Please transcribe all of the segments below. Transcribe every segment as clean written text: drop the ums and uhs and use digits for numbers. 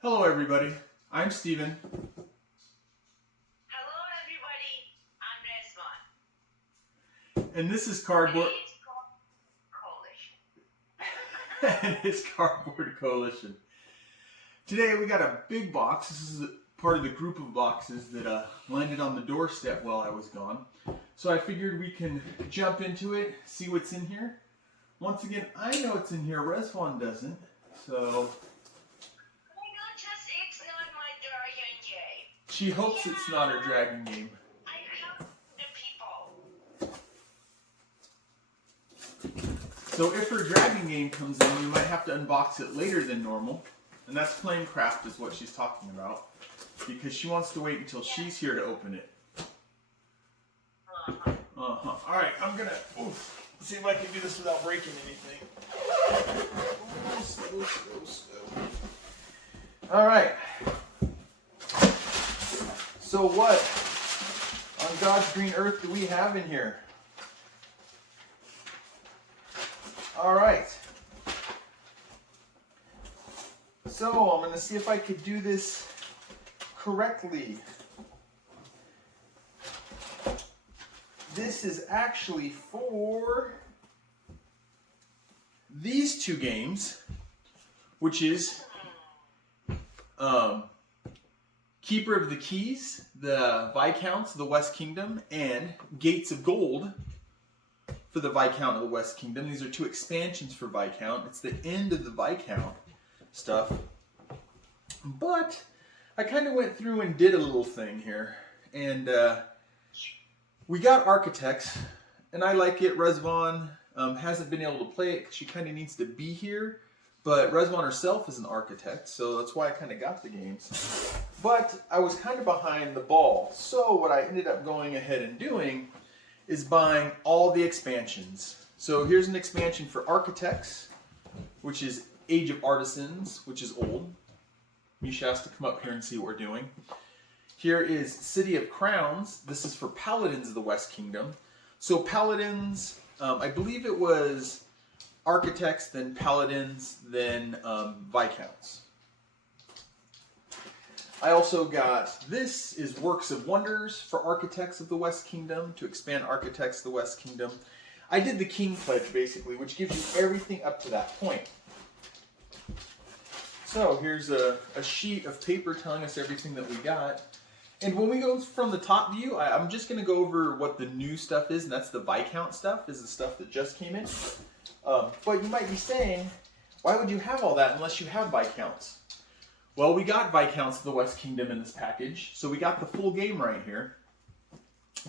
Hello everybody, I'm Steven. Hello everybody, I'm Reswan. And this is Cardboard It's Coalition. and it's Cardboard Coalition. Today we got a big box. This is part of the group of boxes that landed on the doorstep while I was gone. So I figured we can jump into it, see what's in here. Once again, I know it's in here, Reswan doesn't. So she hopes it's not her dragon game. I help the people. So if her dragon game comes in, we might have to unbox it later than normal. And that's plain craft is what she's talking about. Because she wants to wait until she's here to open it. Alright, I'm gonna see if I can do this without breaking anything. Alright. So what on God's green earth do we have in here? Alright. So I'm going to see if I could do this correctly. This is actually for these two games, which is Keeper of the Keys, the Viscounts of the West Kingdom, and Gates of Gold for the Viscount of the West Kingdom. These are two expansions for Viscount. It's the end of the Viscount stuff. But I kind of went through and did a little thing here. And we got Architects, and I like it. Reswan hasn't been able to play it because she kind of needs to be here. But Reswan herself is an architect, so that's why I kind of got the games. But I was kind of behind the ball. So what I ended up going ahead and doing is buying all the expansions. So here's an expansion for Architects, which is Age of Artisans, which is old. Misha has to come up here and see what we're doing. Here is City of Crowns. This is for Paladins of the West Kingdom. So Paladins, I believe it was Architects, then Paladins, then Viscounts. I also got, this is Works of Wonders for Architects of the West Kingdom, to expand Architects of the West Kingdom. I did the King Pledge, basically, which gives you everything up to that point. So here's a sheet of paper telling us everything that we got. And when we go from the top view, I'm just going to go over what the new stuff is, and that's the Viscount stuff, is the stuff that just came in. But you might be saying, why would you have all that unless you have Viscounts? Well, we got Viscounts of the West Kingdom in this package, so we got the full game right here,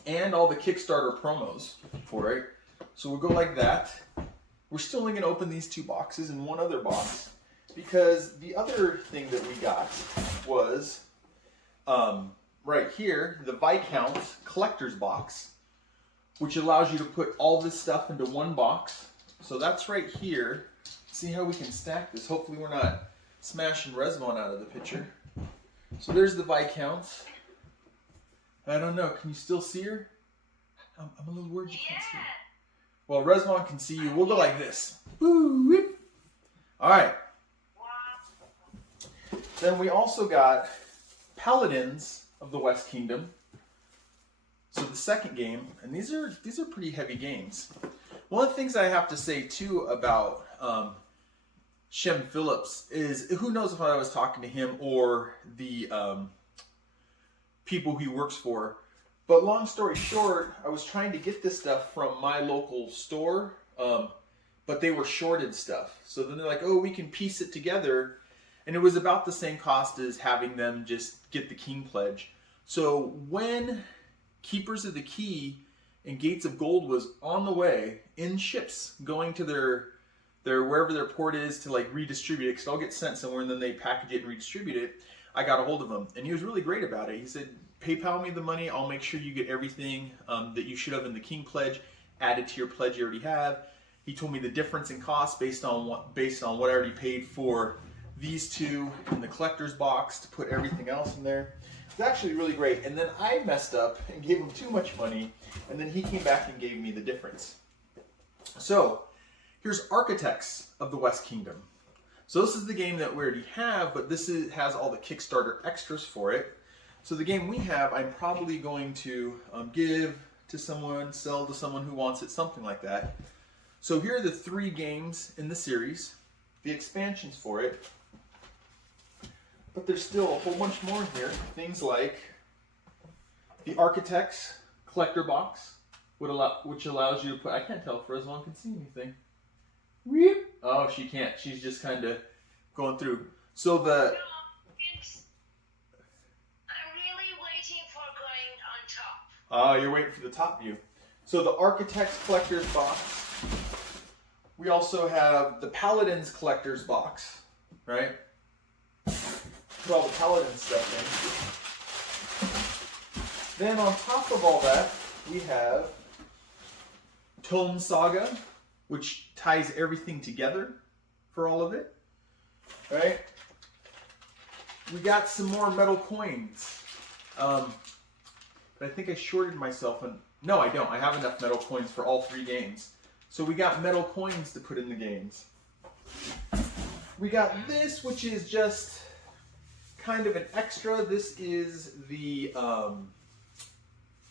and all the Kickstarter promos for it. So we'll go like that. We're still only going to open these two boxes and one other box, because the other thing that we got was right here, the Viscount Collector's Box, which allows you to put all this stuff into one box. So that's right here. See how we can stack this. Hopefully we're not smashing Reswan out of the picture. So there's the Viscounts. I don't know. Can you still see her? I'm a little worried you can't see her. Well, Reswan can see you. We'll go like this. Woo, whip. All right. Then we also got Paladins of the West Kingdom. So the second game, and these are pretty heavy games. One of the things I have to say too about Shem Phillips is, who knows if I was talking to him or the people he works for. But long story short, I was trying to get this stuff from my local store, but they were shorted stuff. So then they're like, oh, we can piece it together. And it was about the same cost as having them just get the King Pledge. So when Keepers of the Key and Gates of Gold was on the way in ships going to their wherever their port is to like redistribute it, because it all gets sent somewhere and then they package it and redistribute it, I got a hold of him and he was really great about it. He said, PayPal me the money, I'll make sure you get everything that you should have in the King Pledge added to your pledge you already have. He told me the difference in cost based on what I already paid for these two in the collector's box to put everything else in there. It's actually really great. And then I messed up and gave him too much money, and then he came back and gave me the difference. So here's Architects of the West Kingdom. So this is the game that we already have, but has all the Kickstarter extras for it. So the game we have, I'm probably going to give to someone, sell to someone who wants it, something like that. So here are the 3 games in the series, the expansions for it. But there's still a whole bunch more here. Things like the Architects Collector Box, which allows you to put, I can't tell if Resvon can see anything. Oh, she can't. She's just kind of going through. So No, I'm really waiting for going on top. Oh, you're waiting for the top view. So the Architects Collector's Box. We also have the Paladins Collector's Box, right? Put all the Paladin stuff in. Then on top of all that, we have Tome Saga, which ties everything together for all of it, right? We got some more metal coins. But I think I shorted myself. No, I don't. I have enough metal coins for all 3 games. So we got metal coins to put in the games. We got this, which is just kind of an extra. This is the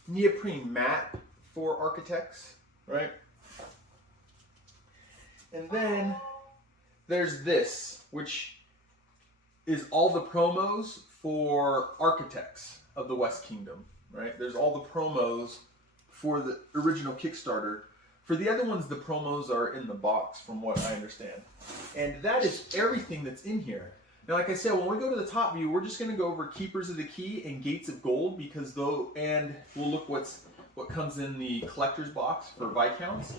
neoprene mat for Architects, right? And then there's this, which is all the promos for Architects of the West Kingdom, right? There's all the promos for the original Kickstarter. For the other ones, the promos are in the box, from what I understand. And that is everything that's in here. Now, like I said, when we go to the top view, we're just going to go over Keepers of the Key and Gates of Gold, because and we'll look what comes in the collector's box for Viscounts,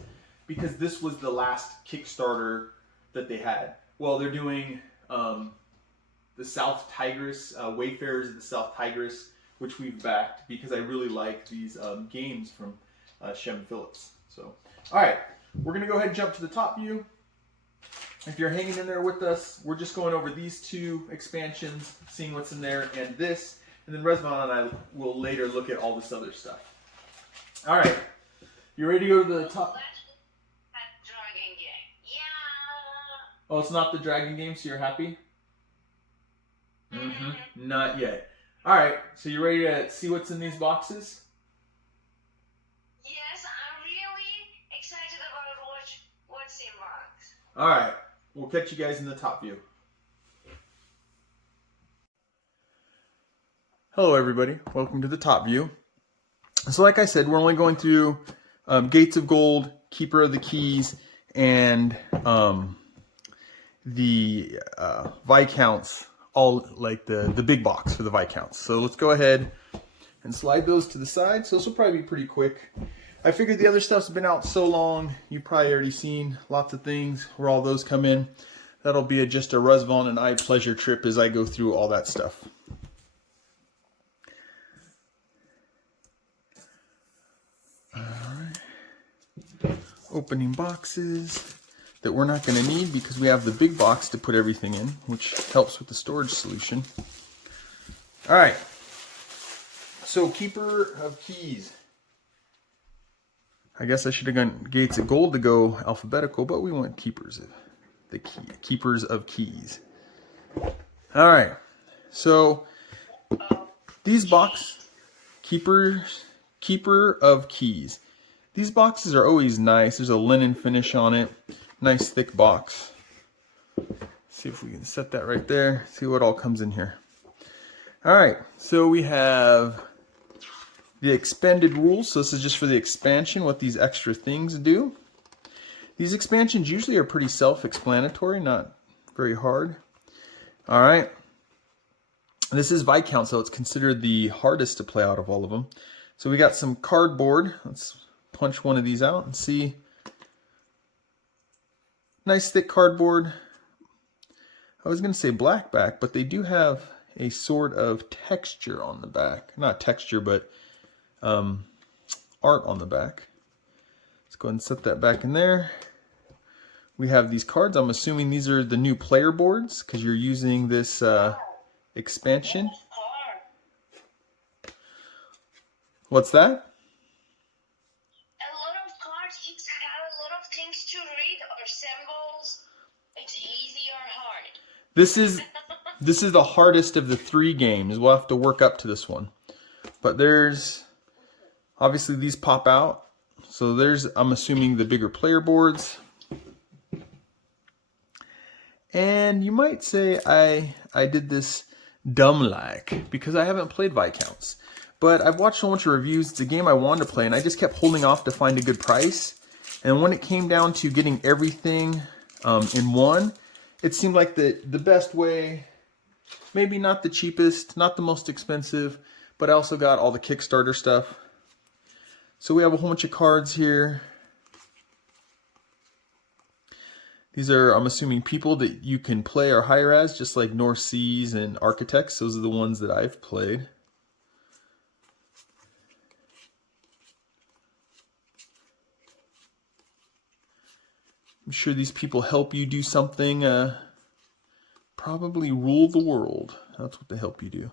because this was the last Kickstarter that they had. Well, they're doing the South Tigris, Wayfarers of the South Tigris, which we've backed because I really like these games from Shem Phillips. So, all right, we're going to go ahead and jump to the top view. If you're hanging in there with us, we're just going over these 2 expansions, seeing what's in there, and this, and then Resvon and I will later look at all this other stuff. All right, you ready to go to the top? That dragon game. Yeah. Oh, it's not the dragon game, so you're happy? Mm-hmm. Not yet. All right, so you ready to see what's in these boxes? Yes, I'm really excited about what's in box. All right, we'll catch you guys in the top view. Hello, everybody. Welcome to the top view. So like I said, we're only going through Gates of Gold, Keeper of the Keys, and the Viscounts, all like the big box for the Viscounts. So let's go ahead and slide those to the side. So this will probably be pretty quick. I figured the other stuff's been out so long, you've probably already seen lots of things where all those come in. That'll be just a Resvon and I pleasure trip as I go through all that stuff. Alright. Opening boxes that we're not going to need because we have the big box to put everything in, which helps with the storage solution. Alright. So, Keeper of Keys. I guess I should have gone Gates of Gold to go alphabetical, but we went Keepers of Keys. All right, so these Keeper of Keys. These boxes are always nice. There's a linen finish on it. Nice thick box. See if we can set that right there. See what all comes in here. All right, so we have the expanded rules. So this is just for the expansion, what these extra things do. These expansions usually are pretty self-explanatory, not very hard. All right. This is Viscount, so it's considered the hardest to play out of all of them. So we got some cardboard. Let's punch one of these out and see. Nice thick cardboard. I was going to say black back, but they do have a sort of texture on the back. Not texture, but art on the back. Let's go ahead and set that back in there. We have these cards. I'm assuming these are the new player boards because you're using this expansion. What's that? A lot of cards, it have a lot of things to read or symbols. It's easy or hard. This is the hardest of the 3 games. We'll have to work up to this one. But there's obviously these pop out. So there's, I'm assuming, the bigger player boards. And you might say I did this dumb-like because I haven't played Viscounts. But I've watched so much of reviews. It's a game I wanted to play, and I just kept holding off to find a good price. And when it came down to getting everything in one, it seemed like the best way, maybe not the cheapest, not the most expensive, but I also got all the Kickstarter stuff. So we have a whole bunch of cards here. These are, I'm assuming, people that you can play or hire as, just like North Seas and Architects. Those are the ones that I've played. I'm sure these people help you do something, probably rule the world. That's what they help you do.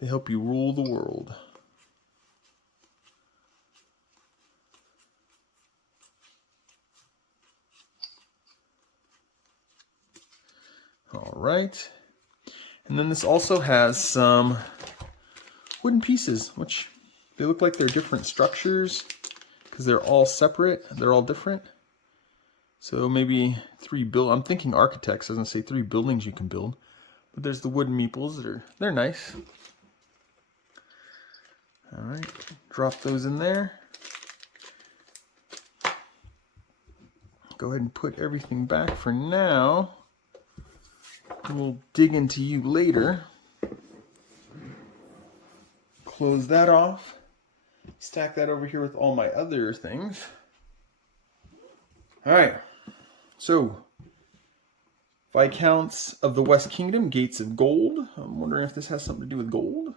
They help you rule the world. All right. And then this also has some wooden pieces, which they look like they're different structures because they're all separate. They're all different. So maybe 3 I'm thinking Architects doesn't say 3 buildings you can build. But there's the wooden meeples that they're nice. All right, drop those in there. Go ahead and put everything back for now. We'll dig into you later. Close that off. Stack that over here with all my other things. All right, so Viscounts of the West Kingdom, Gates of Gold. I'm wondering if this has something to do with gold.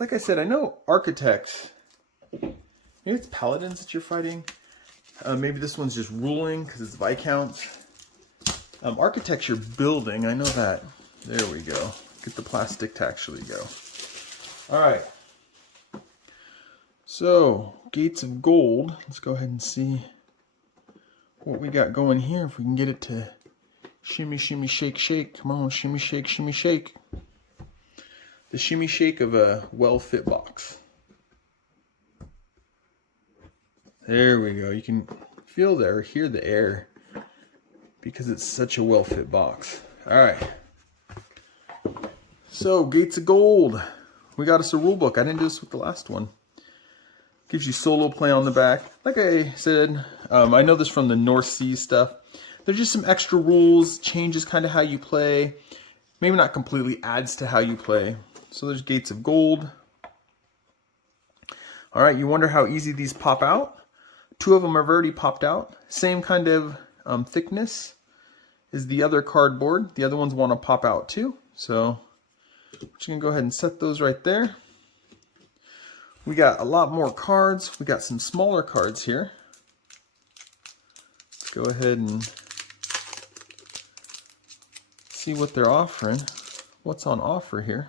Like I said, I know Architects. Maybe it's Paladins that you're fighting. Maybe this one's just ruling because it's Viscounts. Architects you're building. I know that. There we go. Get the plastic to actually go. All right. So, Gates of Gold. Let's go ahead and see what we got going here. If we can get it to shimmy, shimmy, shake, shake. Come on, shimmy, shake, shimmy, shake. The shimmy shake of a well-fit box. There we go. You can feel there, hear the air because it's such a well-fit box. All right. So, Gates of Gold. We got us a rule book. I didn't do this with the last one. Gives you solo play on the back. Like I said, I know this from the North Sea stuff. There's just some extra rules, changes kind of how you play. Maybe not completely, adds to how you play. So there's Gates of Gold. All right, you wonder how easy these pop out? 2 of them have already popped out. Same kind of thickness as the other cardboard. The other ones want to pop out too. So we're just going to go ahead and set those right there. We got a lot more cards. We got some smaller cards here. Let's go ahead and see what they're offering. What's on offer here?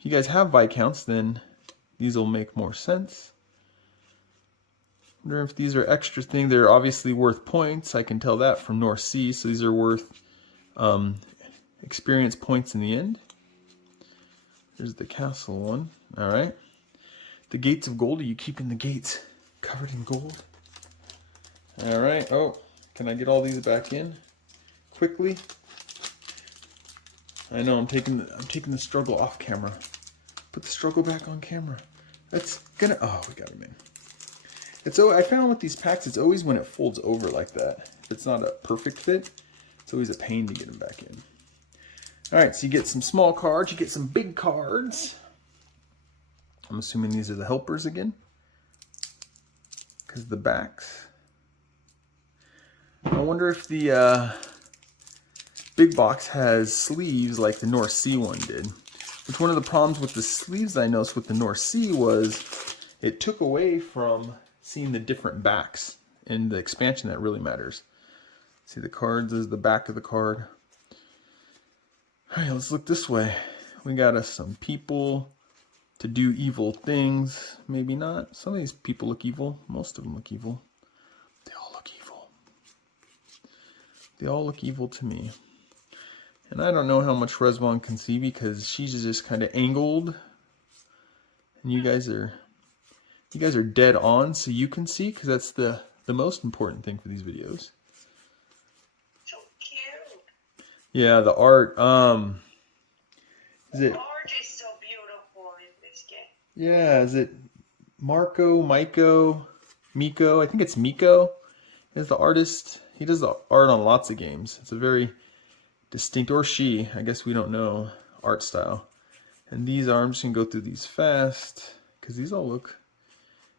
If you guys have Viscounts, then these will make more sense. Wonder if these are extra thing. They're obviously worth points. I can tell that from North Sea. So these are worth experience points in the end. Here's the castle one. All right. The Gates of Gold. Are you keeping the gates covered in gold? All right. Oh, can I get all these back in quickly? I know I'm taking the struggle off camera. Put the struggle back on camera. That's gonna. Oh, we got him in. It's I found with these packs, it's always when it folds over like that. If it's not a perfect fit, it's always a pain to get them back in. All right, so you get some small cards, you get some big cards. I'm assuming these are the helpers again, because the backs. I wonder if the big box has sleeves like the North Sea one did. Which one of the problems with the sleeves I noticed with the North Sea was it took away from seeing the different backs in the expansion that really matters. See the cards is the back of the card. All right, let's look this way. We got us some people to do evil things. Maybe not. Some of these people look evil. Most of them look evil. They all look evil. They all look evil to me. And I don't know how much Reswan can see because she's just kind of angled. And you guys are dead on, so you can see, because that's the most important thing for these videos. So cute. Yeah, the art. Is it? The art is so beautiful in this game. Yeah, is it Miko? I think it's Miko. Is the artist? He does the art on lots of games. It's a very distinct, or she. I guess we don't know art style. And these are, I'm just gonna go through these fast because these all look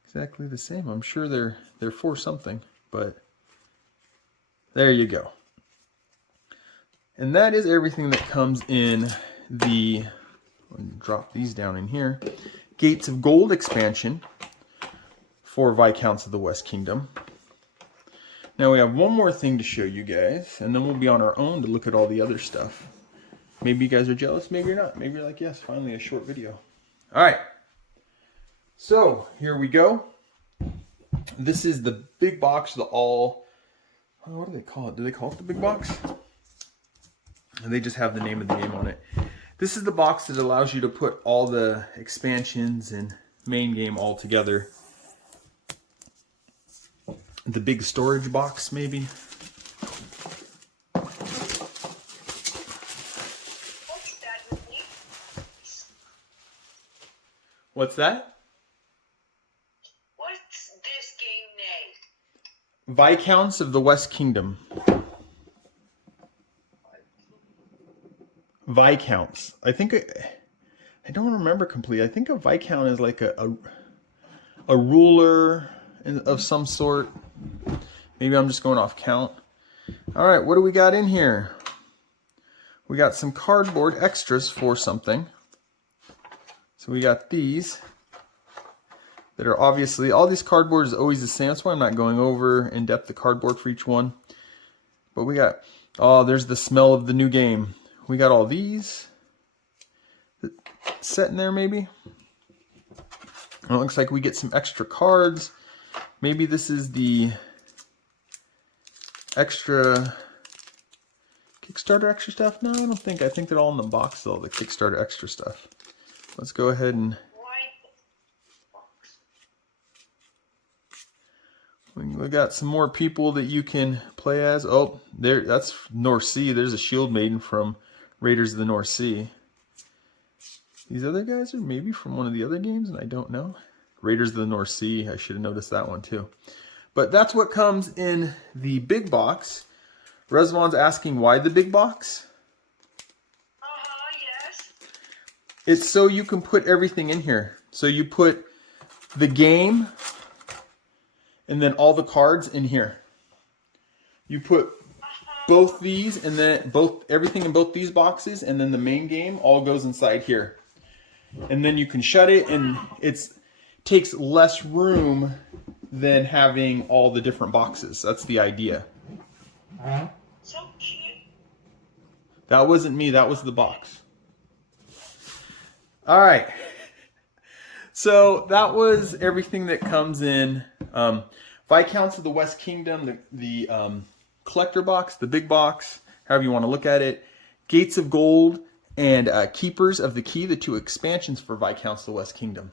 exactly the same. I'm sure they're for something, but there you go. And that is everything that comes in the, let me drop these down in here, Gates of Gold expansion for Viscounts of the West Kingdom. Now we have one more thing to show you guys, and then we'll be on our own to look at all the other stuff. Maybe you guys are jealous, maybe you're not. Maybe you're like, yes, finally a short video. All right. So here we go. This is the big box, the all, what do they call it? Do they call it the big box? And they just have the name of the game on it. This is the box that allows you to put all the expansions and main game all together. The big storage box, maybe. What's that with me? What's that? What's this game name? Viscounts of the West Kingdom. Viscounts. I think I don't remember completely. I think a Viscount is like a ruler of some sort. Maybe I'm just going off count. All right, what do we got in here? We got some cardboard extras for something. So we got these that are obviously, all these cardboard is always the same. That's why I'm not going over in depth the cardboard for each one. But we got, oh, there's the smell of the new game. We got all these set in there maybe. And it looks like we get some extra cards. Maybe this is the extra Kickstarter extra stuff. No, I don't think. I think they're all in the box, all the Kickstarter extra stuff. Let's go ahead and we got some more people that you can play as. Oh, there, that's North Sea. There's a Shield Maiden from Raiders of the North Sea. These other guys are maybe from one of the other games, and I don't know. Raiders of the North Sea. I should have noticed that one too. But that's what comes in the big box. Reswan's asking why the big box? Yes. It's so you can put everything in here. So you put the game and then all the cards in here. You put both these and then everything in both these boxes, and then the main game all goes inside here. And then you can shut it, and it takes less room than having all the different boxes. That's the idea. So cute. That wasn't me, that was the box. All right. So that was everything that comes in Viscounts of the West Kingdom, the collector box, the big box, however you want to look at it, Gates of Gold, and Keepers of the Key, the two expansions for Viscounts of the West Kingdom.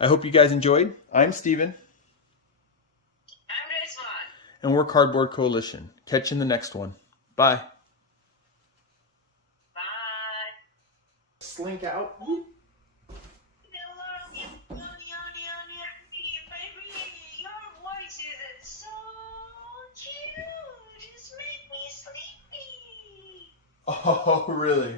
I hope you guys enjoyed. I'm Steven. I'm Reswan. And we're Cardboard Coalition. Catch you in the next one. Bye. Bye. Slink out. Your voice is so cute. Just make me sleepy. Oh, really?